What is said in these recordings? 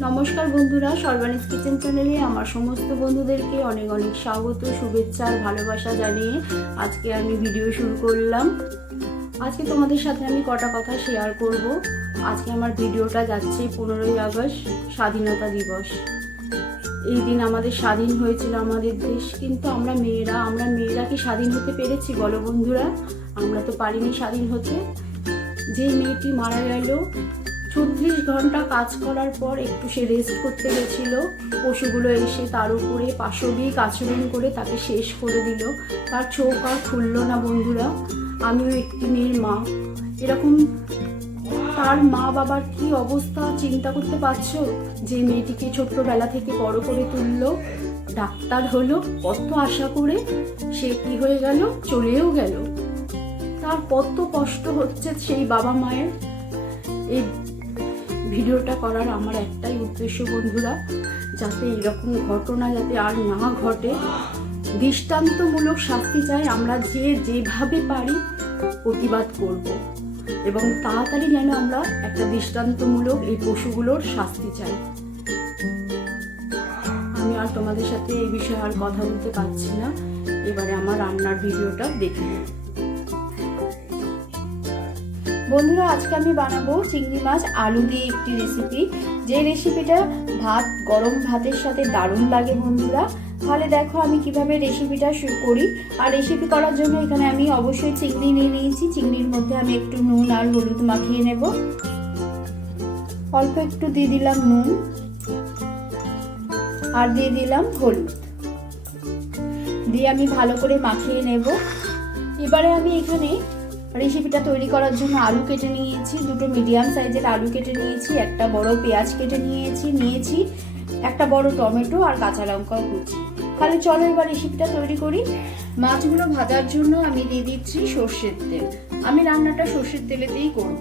নমস্কার বন্ধুরা, সর্বানিস কিচেন চ্যানেলে আমার সমস্ত বন্ধুদেরকে অনেক অনেক স্বাগত, শুভেচ্ছা আর ভালোবাসা জানিয়ে আজকে আমি ভিডিও শুরু করলাম। আজকে তোমাদের সাথে আমি কটা কথা শেয়ার করব। আজকে আমার ভিডিওটা যাচ্ছে পনেরোই আগস্ট, স্বাধীনতা দিবস। এই দিন আমাদের স্বাধীন হয়েছিল আমাদের দেশ, কিন্তু আমরা মেয়েরা আমরা মেয়েরা কি স্বাধীন হতে পেরেছি বলো বন্ধুরা? আমরা তো পারিনি স্বাধীন হতে। যে মেয়েটি মারা গেল চব্বিশ ঘণ্টা কাজ করার পর একটু সে রেস্ট করতে গেছিল। পশুগুলো এসে তার উপরে পাশবিক আচরণ করে তাকে শেষ করে দিল। তার চোখ আর খুলল না বন্ধুরা, আমিও একটি মেয়ের মা। এরকম তার মা বাবার কি অবস্থা চিন্তা করতে পারছ? যে মেয়েটিকে ছোট্টবেলা থেকে বড় করে তুললো, ডাক্তার হলো, কত আশা করে সে কি হয়ে গেল? চলেও গেল। তার কত কষ্ট হচ্ছে সেই বাবা মায়ের। এই ভিডিওটা করার আমার একটাই উদ্দেশ্য, বন্ধুরা, যাতে এরকম ঘটনা যাতে আর না ঘটে। দৃষ্টান্তমূলক শাস্তি চাই আমরা যে যেভাবে পারি প্রতিবাদ করব। এবং তাড়াতাড়ি যেন আমরা একটা দৃষ্টান্তমূলক এই পশুগুলোর শাস্তি চাই। আমি আর তোমাদের সাথে এই বিষয়ে আর কথা বলতে পারছি না। এবারে আমার রান্নার ভিডিওটা দেখে নিন। বন্ধুরা, আজকে আমি বানাবো চিংড়ি মাছ আলু দিয়ে একটি রেসিপি যে রেসিপিটা ভাত, গরম ভাতের সাথে দারুণ লাগে বন্ধুরা, তাহলে দেখো আমি কীভাবে রেসিপিটা শুরু করি। আর রেসিপি করার জন্য এখানে আমি অবশ্যই চিংড়ি নিয়ে নিয়েছি। চিংড়ির মধ্যে আমি একটু নুন আর হলুদ মাখিয়ে নেব। অল্প একটু দিয়ে দিলাম নুন আর দিয়ে দিলাম হলুদ। দিয়ে আমি ভালো করে মাখিয়ে নেব। এবারে আমি এখানে রেসিপিটা তৈরি করার জন্য আলু কেটে নিয়েছি, দুটো মিডিয়াম সাইজের আলু কেটে নিয়েছি, একটা বড় পেঁয়াজ কেটে নিয়েছি নিয়েছি একটা বড় টমেটো আর কাঁচা লঙ্কাও কুচি। তাহলে চলো এবার রেসিপিটা তৈরি করি। মাছগুলো ভাজার জন্য আমি দিয়ে দিচ্ছি সর্ষের তেল। আমি রান্নাটা সর্ষের তেলেতেই করব।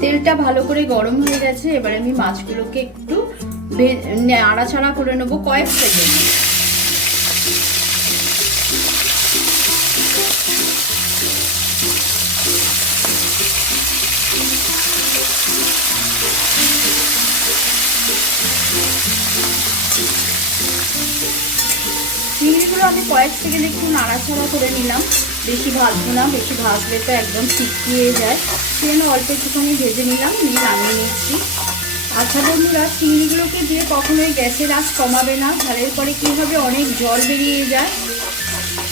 তেলটা ভালো করে গরম হয়ে গেছে, এবার আমি মাছগুলোকে একটু নাড়াচাড়া করে নেব কয়েক সেকেন্ড। আমি কয়েক সেকেন্ড একটু নাড়াচাড়া করে নিলাম। বেশি ভাজবো না, বেশি ভাজলে তো একদম চিটকিয়ে যায়। সেজন্য অল্প একটুখানি ভেজে নিলাম, নিয়ে নামিয়ে নিচ্ছি। আচ্ছা বন্ধুরা, চিংড়িগুলোকে দিয়ে কখনোই গ্যাসের আঁচ কমাবে না। তাহলে পরে কী হবে? অনেক জল বেরিয়ে যায়।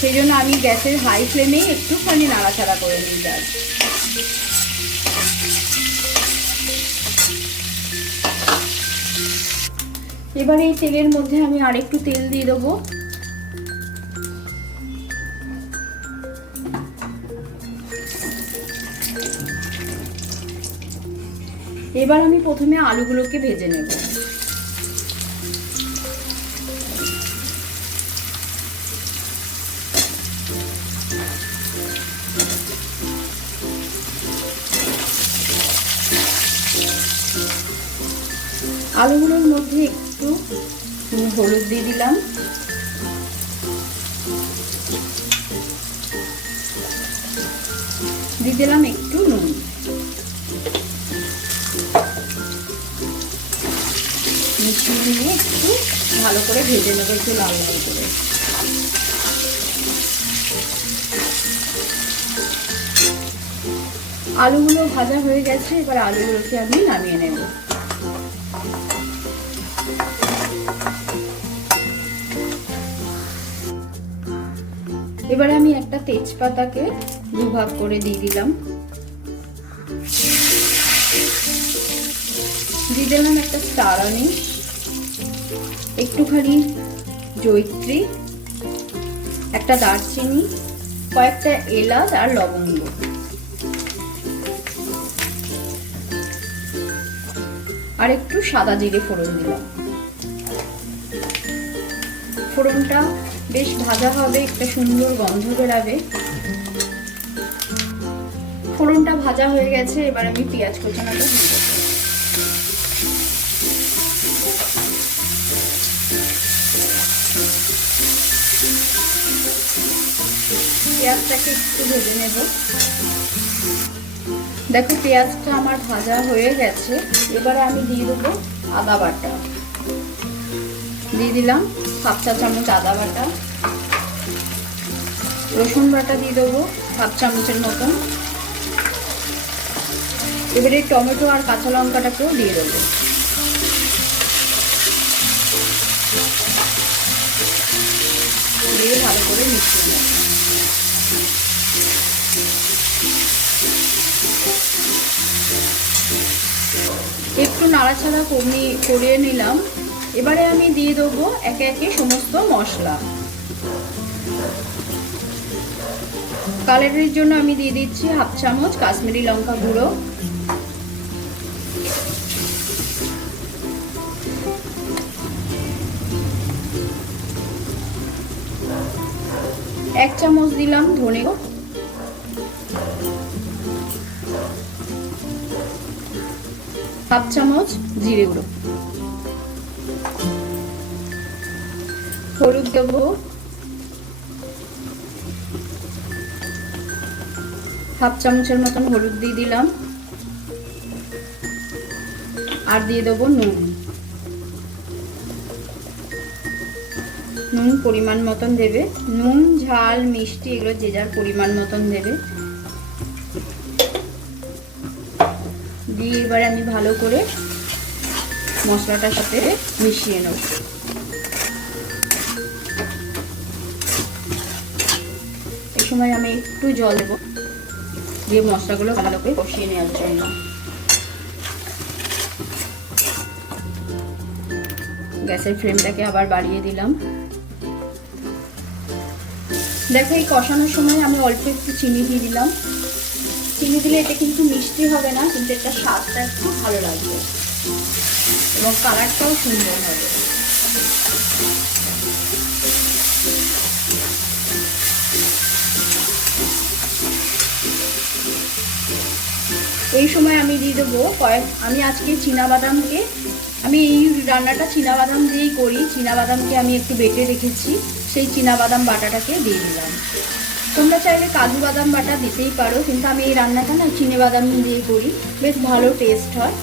সেই জন্য আমি গ্যাসের হাই ফ্লেমেই একটুখানি নাড়াচাড়া করে নিয়ে যাই এবার এই তেলের মধ্যে আমি আরেকটু তেল দিয়ে দেবো। এবার আমি প্রথমে আলুগুলোকে ভেজে নেব। আলুগুলোর মধ্যে একটু হলুদ দিয়ে দিলাম। দিয়ে দিলাম একটু ভেজে নেব, একটু লাল লাল করে। আলুগুলো ভাজা হয়ে গেছে, এবার আলুগুলোকে আমি নামিয়ে নেব। এবারে আমি একটা তেজপাতাকে দুভাগ করে দিয়ে দিলাম। দিয়ে দিলাম একটা স্টার একটুখানি জৈত্রী একটা দারচিনি, কয়েকটা এলাচ আর লবঙ্গ। আর একটু সাদা জিরে ফোড়ন দিলাম। ফোড়নটা বেশ ভাজা হবে, একটা সুন্দর গন্ধ বেরাবে। ফোড়নটা ভাজা হয়ে গেছে, এবার আমি পেঁয়াজ কোচানোটা পেঁয়াজটাকে একটু ভেজে নেব। দেখো, পেঁয়াজটা আমার ভাজা হয়ে গেছে। এবারে আমি দিয়ে দেবো আদা বাটা। দিয়ে দিলাম হাফ চা চামচ আদা বাটা। রসুন বাটা দিয়ে দেবো হাফ চামচের মতন। এবারে টমেটো আর কাঁচা লঙ্কাটাকেও দিয়ে দেবো। নাড়াচাড়া কমি, করিয়ে নিলাম। এবারে আমি দিয়ে দেবো একে একে সমস্ত মশলা। কালারের জন্য আমি দিয়ে দিচ্ছি হাফ চামচ কাশ্মীরি লঙ্কা গুঁড়ো। এক চামচ দিলাম ধনে হাফ চামচ জিরে গুঁড়ো। হলুদ দেবো। হাফ চামচের মতন হলুদ দিয়ে দিলাম। আর দিয়ে দেবো নুন। নুন পরিমাণ মতন দেবে। নুন, ঝাল, মিষ্টি এগুলো যে যার পরিমাণ মতন দেবে। দিয়ে এবারে আমি ভালো করে মশলাটার সাথে মিশিয়ে নেব। এই সময় আমি একটু জল দেবো, দিয়ে মশলাগুলো ভালো করে কষিয়ে নেওয়ার জন্য। গ্যাসের ফ্লেমটাকে আবার বাড়িয়ে দিলাম। দেখো, এই কষানোর সময় আমি অল্প একটু চিনি দিয়ে দিলাম। চিনি দিলে এটা কিন্তু মিষ্টি হবে না, কিন্তু এটা স্বাদটা একটু ভালো লাগবে। এবং কালারটাও সুন্দর হবে। এই সময় আমি দিয়ে দেবো কয়েক, আমি আজকে বাদামকে আমি এই রান্নাটা বাদাম দিয়েই করি। বাদামকে আমি একটু বেটে রেখেছি, সেই বাদাম বাটাটাকে দিয়ে দিলাম। তোমরা চাইলে কাজু বাদাম বাটা দিতেই পারো, কিন্তু আমি এই রান্নাটা না চিনে বাদাম দিয়ে করি, বেশ ভালো টেস্ট হয়।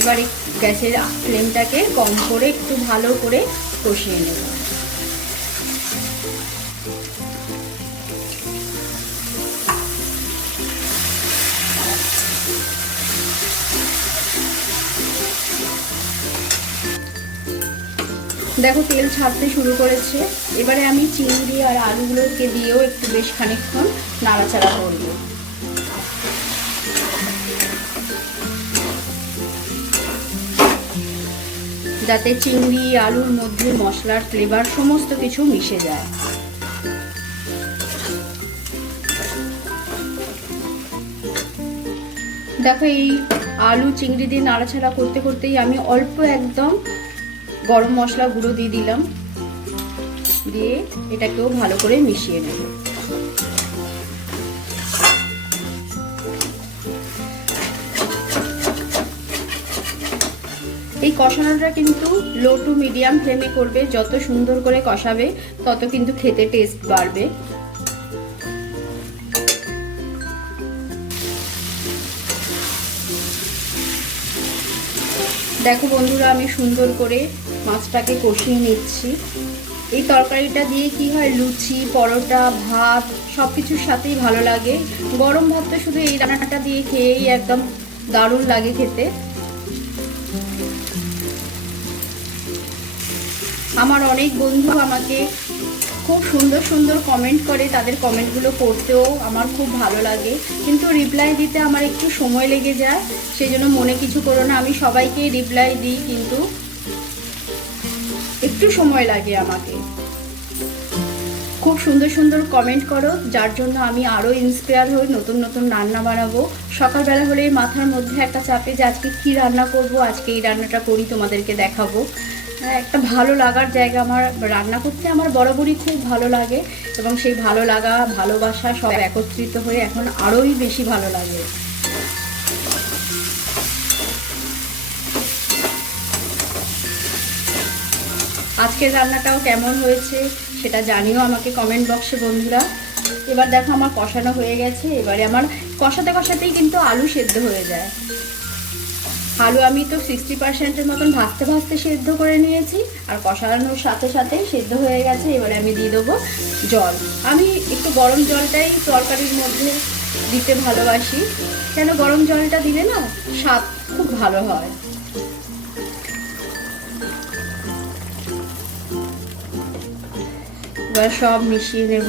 এবার গ্যাসের ফ্লেমটাকে কম করে, একটু ভালো করে কষিয়ে নেব। দেখো তেল ছাড়তে শুরু করেছে। এবারে আমি চিংড়ি আর আলুগুলোকে দিয়েও একটু বেশ খানিকক্ষণ নাড়াচাড়া করব যাতে চিংড়ি, আলুর মধ্যে মশলার ফ্লেভার সমস্ত কিছু মিশে যায়। দেখো এই আলু, চিংড়ি দিয়ে নাড়াচাড়া করতে করতেই আমি অল্প একদম গরম মশলা গুঁড়ো দিয়ে দিলাম। দিয়ে এটাকেও ভালো করে মিশিয়ে নেব। এই কষানোটা কিন্তু লো টু মিডিয়াম ফ্লেমে করবে। যত সুন্দর করে কষাবে, তত কিন্তু খেতে টেস্ট বাড়বে। দেখো বন্ধুরা, আমি সুন্দর করে মাছটাকে কষিয়ে নিচ্ছি। এই তরকারিটা দিয়ে কি হয়? লুচি, পরোটা, ভাত সব কিছুর সাথেই ভালো লাগে। গরম ভাত তো শুধু এই রান্নাটা দিয়ে খেয়েই একদম দারুণ লাগে খেতে। আমার অনেক বন্ধু আমাকে খুব সুন্দর সুন্দর কমেন্ট করে, তাদের কমেন্টগুলো পড়তেও আমার খুব ভালো লাগে। কিন্তু রিপ্লাই দিতে আমার একটু সময় লেগে যায়, সেই জন্য মনে কিছু করো না। আমি সবাইকে রিপ্লাই দিই, কিন্তু একটু সময় লাগে আমাকে। খুব সুন্দর সুন্দর কমেন্ট করো যার জন্য আমি আরও ইন্সপায়ার হই নতুন নতুন রান্না বানাবো। সকালবেলা হলে মাথার মধ্যে একটা চাপে যে আজকে কী রান্না করব আজকে এই রান্নাটা করি তোমাদেরকে দেখাবো। হ্যাঁ, একটা ভালো লাগার জায়গা আমার রান্না করতে আমার বরাবরই খুব ভালো লাগে এবং সেই ভালো লাগা ভালোবাসা সব একত্রিত হয়ে এখন আরোই বেশি ভালো লাগে। আজকের রান্নাটাও কেমন হয়েছে সেটা জানিও আমাকে কমেন্ট বক্সে বন্ধুরা। এবার দেখো আমার কষানো হয়ে গেছে, এবারে আমার কষাতে কষাতেই কিন্তু আলু সেদ্ধ হয়ে যায়। আলু আমি তো সিক্সটি পার্সেন্টের মতন ভাজতে ভাজতে সেদ্ধ করে নিয়েছি, আর কষানোর সাথে সাথে সেদ্ধ হয়ে গেছে, এবারে আমি দিয়ে দেবো জল। আমি একটু গরম জলটাই তরকারির মধ্যে দিতে ভালোবাসি। কেন গরম জলটা দিলে না স্বাদ খুব ভালো হয়। এবার সব মিশিয়ে নেব।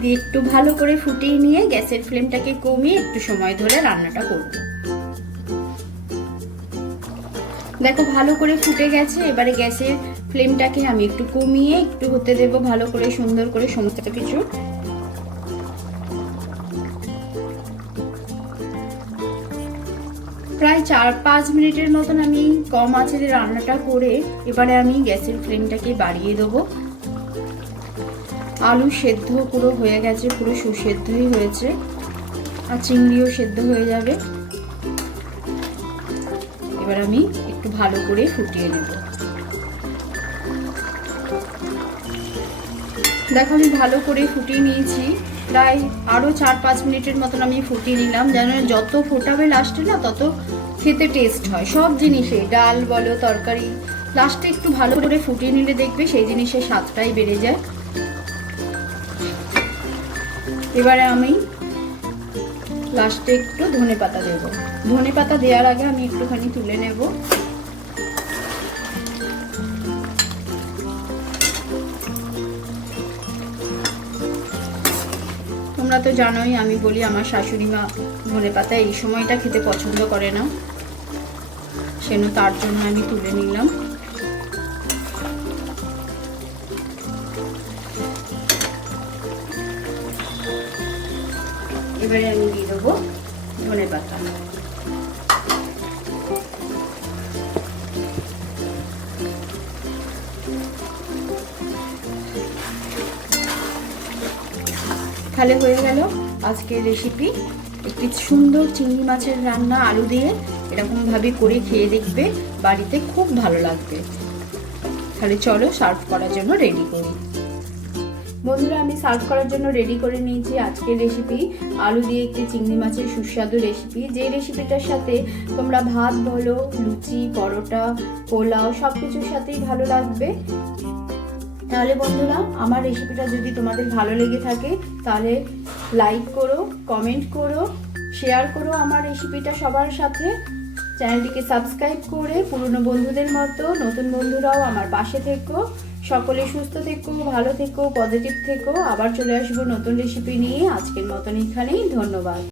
দিয়ে একটু ভালো করে ফুটিয়ে নিয়ে গ্যাসের ফ্লেমটাকে কমিয়ে একটু সময় ধরে রান্নাটা করব। দেখো ভালো করে ফুটে গেছে, এবারে গ্যাসের ফ্লেমটাকে আমি একটু কমিয়ে একটু হতে দেব ভালো করে সুন্দর করে সমস্ত কিছু। প্রায় চার পাঁচ মিনিটের মতন আমি কম আছে যে রান্নাটা করে এবারে আমি গ্যাসের ফ্লেমটাকে বাড়িয়ে দেবো। আলু সেদ্ধ পুরো হয়ে গেছে, পুরো সুসেদ্ধই হয়েছে আর চিংড়িও সেদ্ধ হয়ে যাবে। এবার আমি একটু ভালো করে ফুটিয়ে নেব। দেখো আমি ভালো করে ফুটিয়ে নিয়েছি। প্রায় আরও চার পাঁচ মিনিটের মতন আমি ফুটিয়ে নিলাম। যেন যত ফোটাবে লাস্টে না, তত খেতে টেস্ট হয়। সব জিনিসে, ডাল বলো, তরকারি লাস্টে একটু ভালো করে ফুটিয়ে নিলে দেখবে সেই জিনিসের স্বাদটাই বেড়ে যায়। এবারে আমি লাস্টে একটু ধনে পাতা দেবো। ধনে পাতা দেওয়ার আগে আমি একটুখানি তুলে নেব। তোমরা তো জানোই, আমি বলি আমার শাশুড়ি মা ধনে পাতা এই সময়টা খেতে পছন্দ করে না। সেন তার জন্য আমি তুলে নিলাম। এবারে আমি দিয়ে দেবো ধনে পাতা। তাহলে হয়ে গেল আজকের রেসিপি একটি সুন্দর চিংড়ি মাছের রান্না আলু দিয়ে এরকমভাবে করে খেয়ে দেখবে, বাড়িতে খুব ভালো লাগবে। তাহলে চলো সার্ভ করার জন্য রেডি করি। বন্ধুরা, আমি সার্ভ করার জন্য রেডি করে নিয়েছি আজকের রেসিপি আলু দিয়ে একটি চিংড়ি মাছের সুস্বাদু রেসিপি যে রেসিপিটার সাথে তোমরা ভাত বলো, লুচি, পরোটা, পোলাও সব কিছুর সাথেই ভালো লাগবে। তাহলে বন্ধুরা, আমার রেসিপিটা যদি তোমাদের ভালো লেগে থাকে, তাহলে লাইক করো কমেন্ট করো শেয়ার করো আমার রেসিপিটা সবার সাথে। চ্যানেলটিকে সাবস্ক্রাইব করে পুরনো বন্ধুদের মতো, নতুন বন্ধুরাও আমার পাশে থেকো। সকলে সুস্থ থেকো, ভালো থেকো পজিটিভ থেকো। আবার চলে আসব নতুন রেসিপি নিয়ে। আজকের মতন এখানেই, ধন্যবাদ।